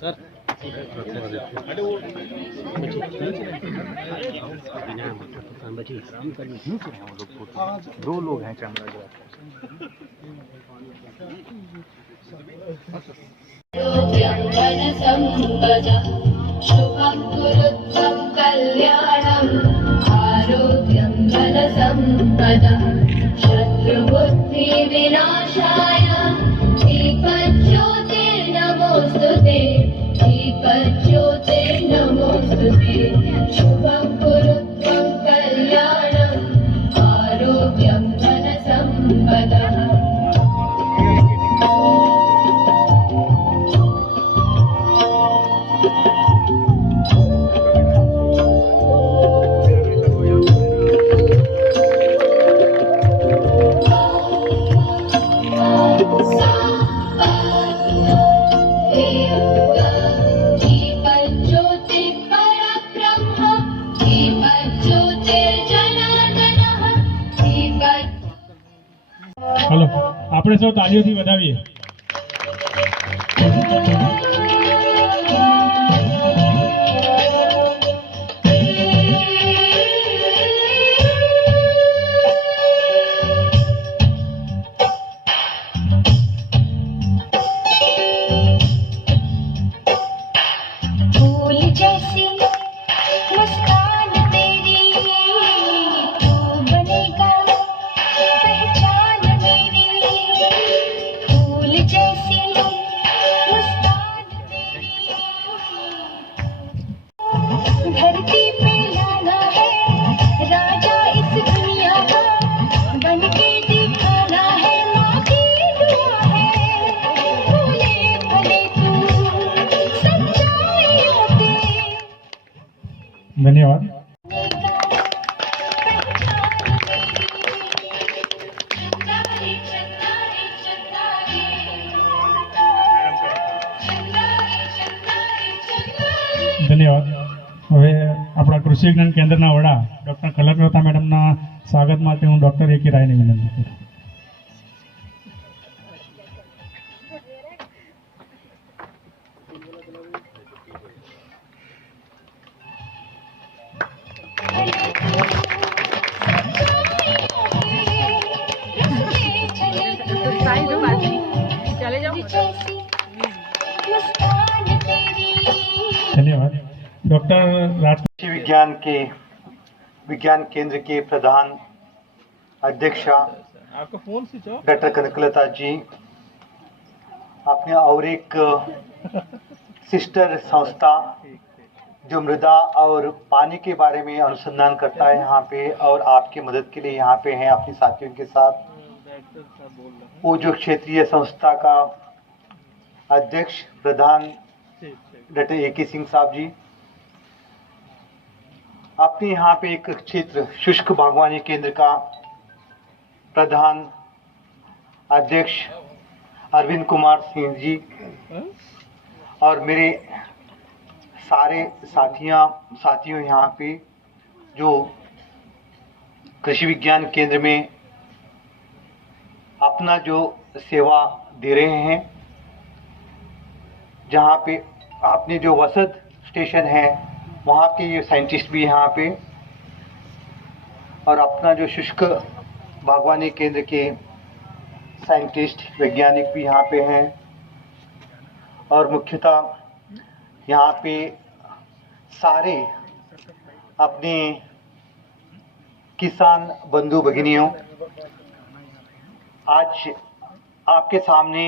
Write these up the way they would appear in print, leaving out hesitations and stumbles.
Sir दो लोग हैं चामराज शुभं कुरुत्वं कल्याणम् आरोग्यं धनसम्पदः शत्रुबुद्धि विनाशाय दीपज्योतिर्नमोस्तुते दीपज्योतिर्नमोस्तुते शुभं कुरुत्वं कल्याणम् आरोग्यं धनसम्पदः हेलो આપણે સૌ તાળીઓથી વધાવીએ। फूल जैसी मुस्कान तेरी तू बनेगा पहचान मेरी फूल जैसी मुस्कान तेरी धरती पे लाना है राजा इस दुनिया का बन के दिखाना है माँ की दुआ है भोले भले तू सच्चाइयों के धन्यवाद। ધન્યવાદ। હવે આપણા કૃષિ વિજ્ઞાન કેન્દ્રના વડા ડૉક્ટર કલકલતા મેડમના સ્વાગત માટે હું ડૉક્ટર એ કે રાયને વિનંતી કરું। धन्यवाद। डॉक्टर कृषि विज्ञान केंद्र के प्रधान अध्यक्षा डॉक्टर कनकलता जी, अपने और एक सिस्टर संस्था जो मृदा और पानी के बारे में अनुसंधान करता है यहाँ पे, और आपकी मदद के लिए यहाँ पे हैं अपने साथियों के साथ। वो जो क्षेत्रीय संस्था का अध्यक्ष प्रधान डॉक्टर ए.के. सिंह साहब जी, अपने यहाँ पे एक क्षेत्र शुष्क बागवानी केंद्र का प्रधान अध्यक्ष अरविंद कुमार सिंह जी, और मेरे सारे साथियों यहाँ पे जो कृषि विज्ञान केंद्र में अपना जो सेवा दे रहे हैं, जहाँ पे अपने जो वसत स्टेशन है वहाँ के ये साइंटिस्ट भी यहाँ पे, और अपना जो शुष्क बागवानी केंद्र के साइंटिस्ट वैज्ञानिक भी यहाँ पे हैं, और मुख्यतः यहाँ पे सारे अपने किसान बंधु भगिनियों, आज आपके सामने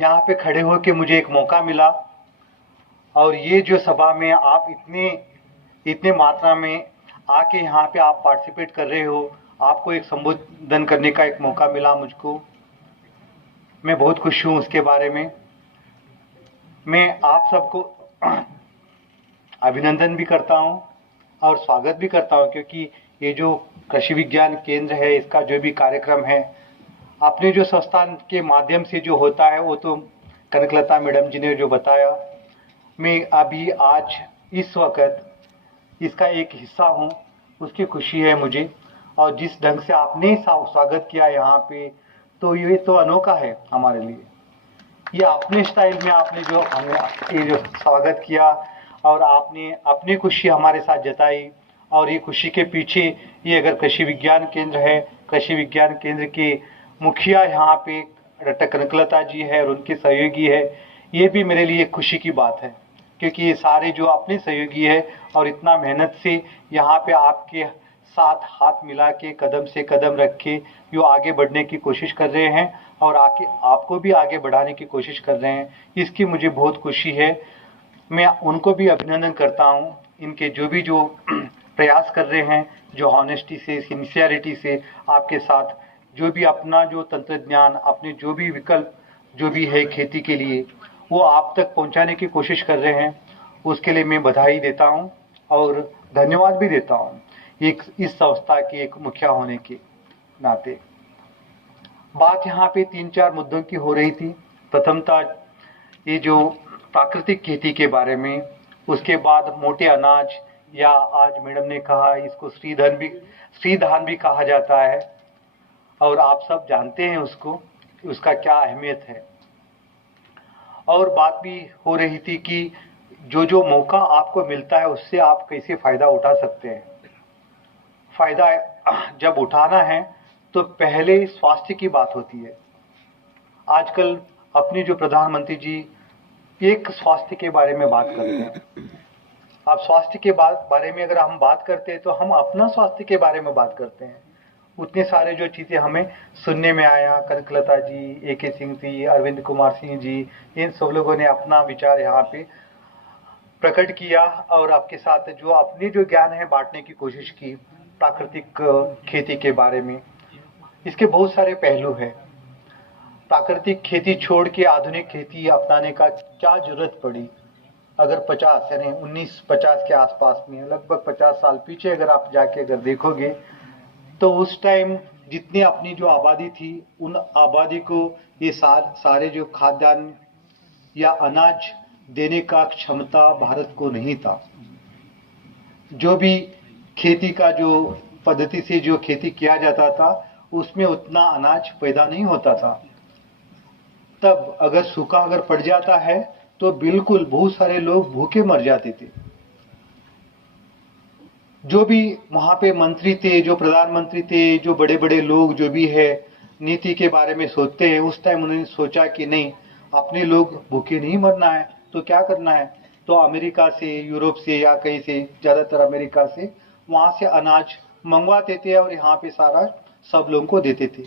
यहाँ पे खड़े हो के मुझे एक मौका मिला, और ये जो सभा में आप इतने मात्रा में आके यहाँ पे आप पार्टिसिपेट कर रहे हो, आपको एक संबोधन करने का एक मौका मिला मुझको। मैं बहुत खुश हूँ उसके बारे में। मैं आप सबको अभिनंदन भी करता हूँ और स्वागत भी करता हूँ, क्योंकि ये जो कृषि विज्ञान केंद्र है, इसका जो भी कार्यक्रम है अपने जो संस्थान के माध्यम से जो होता है वो तो कनकलता मैडम जी ने जो बताया। मैं अभी आज इस वक्त इसका एक हिस्सा हूँ, उसकी खुशी है मुझे। और जिस ढंग से आपने स्वागत किया यहाँ पे, तो ये तो अनोखा है हमारे लिए। ये अपने स्टाइल में आपने जो हमें ये जो स्वागत किया और आपने अपनी खुशी हमारे साथ जताई। और ये खुशी के पीछे ये अगर कृषि विज्ञान केंद्र है, कृषि विज्ञान केंद्र के मुखिया यहाँ पे डॉक्टर कनकलता जी है और उनके सहयोगी है, ये भी मेरे लिए खुशी की बात है, क्योंकि ये सारे जो अपने सहयोगी है और इतना मेहनत से यहाँ पे आपके साथ हाथ मिला के कदम से कदम रख के जो आगे बढ़ने की कोशिश कर रहे हैं और आके आपको भी आगे बढ़ाने की कोशिश कर रहे हैं, इसकी मुझे बहुत खुशी है। मैं उनको भी अभिनंदन करता हूँ, इनके जो भी जो प्रयास कर रहे हैं, जो हॉनेस्टी से, सिंसियरिटी से आपके साथ जो भी अपना जो तंत्रज्ञान, अपने जो भी विकल्प जो भी है खेती के लिए, वो आप तक पहुंचाने की कोशिश कर रहे हैं। उसके लिए मैं बधाई देता हूं और धन्यवाद भी देता हूं एक इस संस्था के एक मुखिया होने के नाते। बात यहाँ पे 3-4 मुद्दों की हो रही थी। प्रथमतः ये जो प्राकृतिक खेती के बारे में, उसके बाद मोटे अनाज या आज मैडम ने कहा इसको श्रीधान भी कहा जाता है और आप सब जानते हैं उसको, उसका क्या अहमियत है। और बात भी हो रही थी कि जो मौका आपको मिलता है उससे आप कैसे फ़ायदा उठा सकते हैं। फ़ायदा जब उठाना है तो पहले स्वास्थ्य की बात होती है। आजकल अपनी जो प्रधानमंत्री जी एक स्वास्थ्य के बारे में बात करते हैं। अब स्वास्थ्य के बारे में अगर हम बात करते हैं तो हम अपना स्वास्थ्य के बारे में बात करते हैं। उतने सारे जो चीज़ें हमें सुनने में आया, कनकलता जी, AK सिंह जी, अरविंद कुमार सिंह जी, इन सब लोगों ने अपना विचार यहाँ पे प्रकट किया और आपके साथ जो अपनी जो ज्ञान है बांटने की कोशिश की प्राकृतिक खेती के बारे में। इसके बहुत सारे पहलू हैं। प्राकृतिक खेती छोड़ के आधुनिक खेती अपनाने का क्या जरूरत पड़ी। अगर 50 यानी 1950 के आसपास में, लगभग 50 साल पीछे अगर आप जाके अगर देखोगे तो उस टाइम जितनी अपनी जो आबादी थी, उन आबादी को ये सारे जो खाद्यान्न या अनाज देने का क्षमता भारत को नहीं था। जो भी खेती का जो पद्धति से जो खेती किया जाता था उसमें उतना अनाज पैदा नहीं होता था। तब अगर सूखा अगर पड़ जाता है तो बिल्कुल बहुत सारे लोग भूखे मर जाते थे। जो भी वहां पे मंत्री थे, जो प्रधानमंत्री थे, जो बड़े बड़े लोग जो भी है नीति के बारे में सोचते हैं, उस टाइम उन्होंने सोचा कि नहीं, अपने लोग भूखे नहीं मरना है तो क्या करना है, तो अमेरिका से, यूरोप से या कहीं से, ज़्यादातर अमेरिका से, वहाँ से अनाज मंगवाते थे और यहाँ पे सारा सब लोगों को देते थे।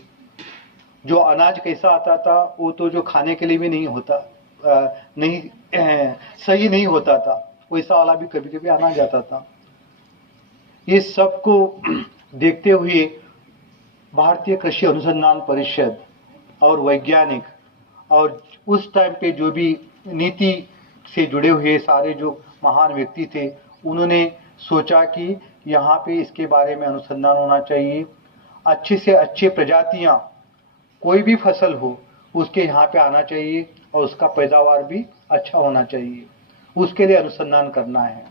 जो अनाज कैसा आता था वो तो जो खाने के लिए भी नहीं होता, सही नहीं होता था, वैसा वाला भी कभी कभी अनाज आता था। ये सब को देखते हुए भारतीय कृषि अनुसंधान परिषद और वैज्ञानिक और उस टाइम पे जो भी नीति से जुड़े हुए सारे जो महान व्यक्ति थे, उन्होंने सोचा कि यहाँ पे इसके बारे में अनुसंधान होना चाहिए। अच्छे से अच्छे प्रजातियाँ, कोई भी फसल हो उसके यहाँ पे आना चाहिए और उसका पैदावार भी अच्छा होना चाहिए। उसके लिए अनुसंधान करना है।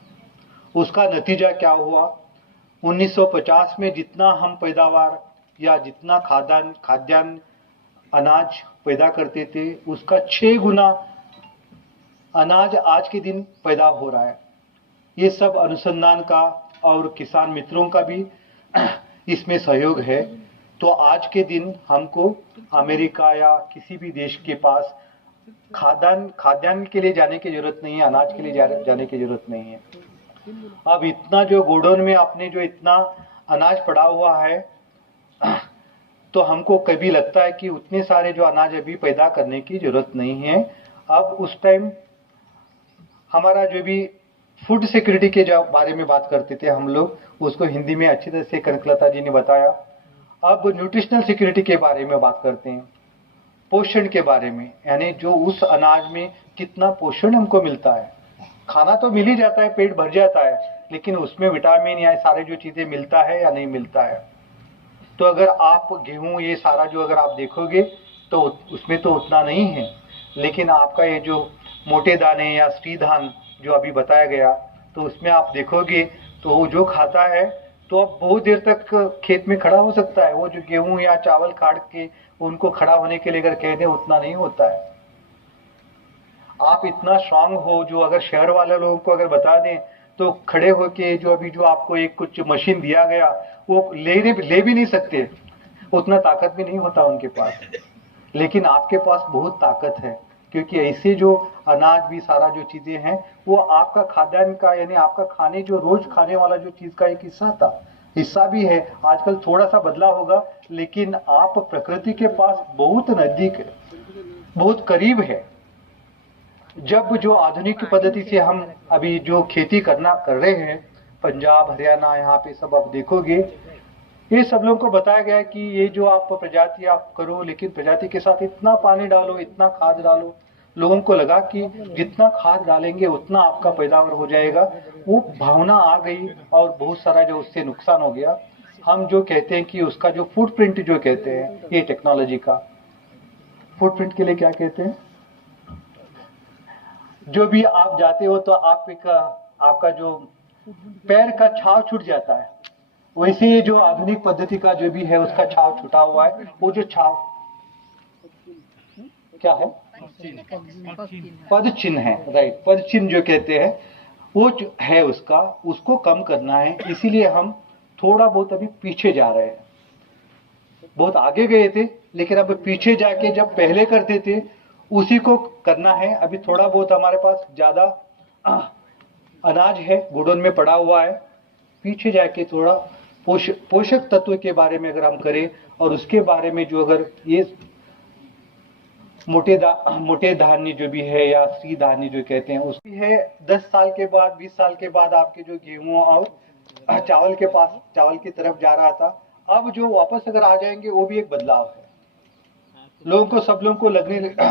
उसका नतीजा क्या हुआ, 1950 में जितना हम पैदावार या जितना खाद्यान्न अनाज पैदा करते थे, उसका 6 गुना अनाज आज के दिन पैदा हो रहा है। ये सब अनुसंधान का और किसान मित्रों का भी इसमें सहयोग है। तो आज के दिन हमको अमेरिका या किसी भी देश के पास खाद्यान्न के लिए जाने की जरूरत नहीं है, अनाज के लिए जाने की जरूरत नहीं है। अब इतना जो गोडाउन में आपने जो इतना अनाज पड़ा हुआ है, तो हमको कभी लगता है कि उतने सारे जो अनाज अभी पैदा करने की जरूरत नहीं है। अब उस टाइम हमारा जो भी फूड सिक्योरिटी के जो बारे में बात करते थे हम लोग, उसको हिंदी में अच्छी तरह से कनकलता जी ने बताया। अब न्यूट्रिशनल सिक्योरिटी के बारे में बात करते हैं, पोषण के बारे में, यानी जो उस अनाज में कितना पोषण हमको मिलता है, खाना तो मिल ही जाता है, पेट भर जाता है, लेकिन उसमें विटामिन या सारे जो चीज़ें मिलता है या नहीं मिलता है। तो अगर आप गेहूं ये सारा जो अगर आप देखोगे तो उसमें तो उतना नहीं है, लेकिन आपका ये जो मोटे दाने या श्री धान जो अभी बताया गया, तो उसमें आप देखोगे तो वो जो खाता है तो अब बहुत देर तक खेत में खड़ा हो सकता है। वो जो गेहूं या चावल काट के उनको खड़ा होने के लिए अगर कह दें उतना नहीं होता है। आप इतना स्ट्रांग हो जो अगर शहर वाले लोगों को अगर बता दें तो खड़े होके जो अभी जो आपको एक कुछ मशीन दिया गया वो ले भी नहीं सकते, उतना ताकत भी नहीं होता उनके पास। लेकिन आपके पास बहुत ताकत है, क्योंकि ऐसे जो अनाज भी सारा जो चीजें हैं वो आपका खाद्यान्न का यानी आपका खाने जो रोज खाने वाला जो चीज का एक हिस्सा भी है। आजकल थोड़ा सा बदलाव होगा, लेकिन आप प्रकृति के पास बहुत नजदीक है, बहुत करीब है। जब जो आधुनिक पद्धति से हम अभी जो खेती कर रहे हैं, पंजाब हरियाणा यहाँ पे सब आप देखोगे, ये सब लोगों को बताया गया है कि ये जो आप प्रजाति आप करो, लेकिन प्रजाति के साथ इतना पानी डालो, इतना खाद डालो। लोगों को लगा कि जितना खाद डालेंगे उतना आपका पैदावार हो जाएगा। वो भावना आ गई और बहुत सारा जो उससे नुकसान हो गया। हम जो कहते हैं कि उसका जो फुटप्रिंट जो कहते हैं, ये टेक्नोलॉजी का फुटप्रिंट के लिए क्या कहते हैं, जो भी आप जाते हो तो आपका जो पैर का छाव छूट जाता है, वैसे ही जो आधुनिक पद्धति का जो भी है उसका छाव छूटा हुआ है। वो जो छाव क्या है, पद चिन्ह है, राइट, पद चिन्ह जो कहते हैं वो जो है उसको कम करना है। इसीलिए हम थोड़ा बहुत अभी पीछे जा रहे हैं। बहुत आगे गए थे, लेकिन अब पीछे जाके जब पहले करते थे उसी को करना है। अभी थोड़ा बहुत हमारे पास ज्यादा अनाज है, गोडाउन में पड़ा हुआ है। पीछे जाके थोड़ा पोषक तत्व के बारे में अगर हम करें और उसके बारे में जो अगर ये मोटे धान्य जो भी है या श्री धान्य जो कहते हैं उसकी है, 10 साल के बाद 20 साल के बाद आपके जो गेहूं और चावल की तरफ जा रहा था, अब जो वापस अगर आ जाएंगे वो भी एक बदलाव है। सब लोगों को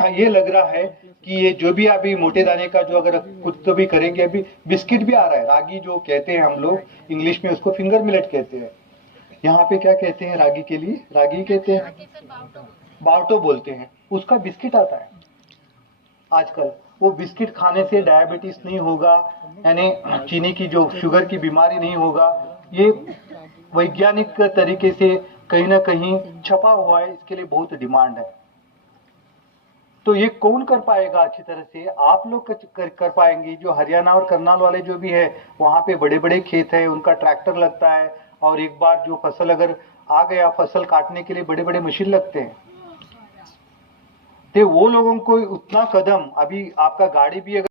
ये लग रहा है कि ये जो भी अभी मोटे दाने का जो अगर कुछ तो भी करेंगे, अभी बिस्किट भी आ रहा है, रागी जो कहते हैं हम लोग, इंग्लिश में उसको फिंगर मिलेट कहते हैं। यहाँ पे क्या कहते हैं रागी के लिए, रागी कहते हैं, बावटो बोलते हैं, उसका बिस्किट आता है आजकल। वो बिस्किट खाने से डायबिटीज नहीं होगा, यानी चीनी की जो शुगर की बीमारी नहीं होगा। ये वैज्ञानिक तरीके से कहीं ना कहीं छपा हुआ है, इसके लिए बहुत डिमांड है। तो ये कौन कर पाएगा अच्छी तरह से, आप लोग कर पाएंगे। जो हरियाणा और करनाल वाले जो भी है, वहाँ पे बड़े बड़े खेत है, उनका ट्रैक्टर लगता है, और एक बार जो फसल अगर आ गया, फसल काटने के लिए बड़े बड़े मशीन लगते हैं। तो वो लोगों को उतना कदम, अभी आपका गाड़ी भी अगर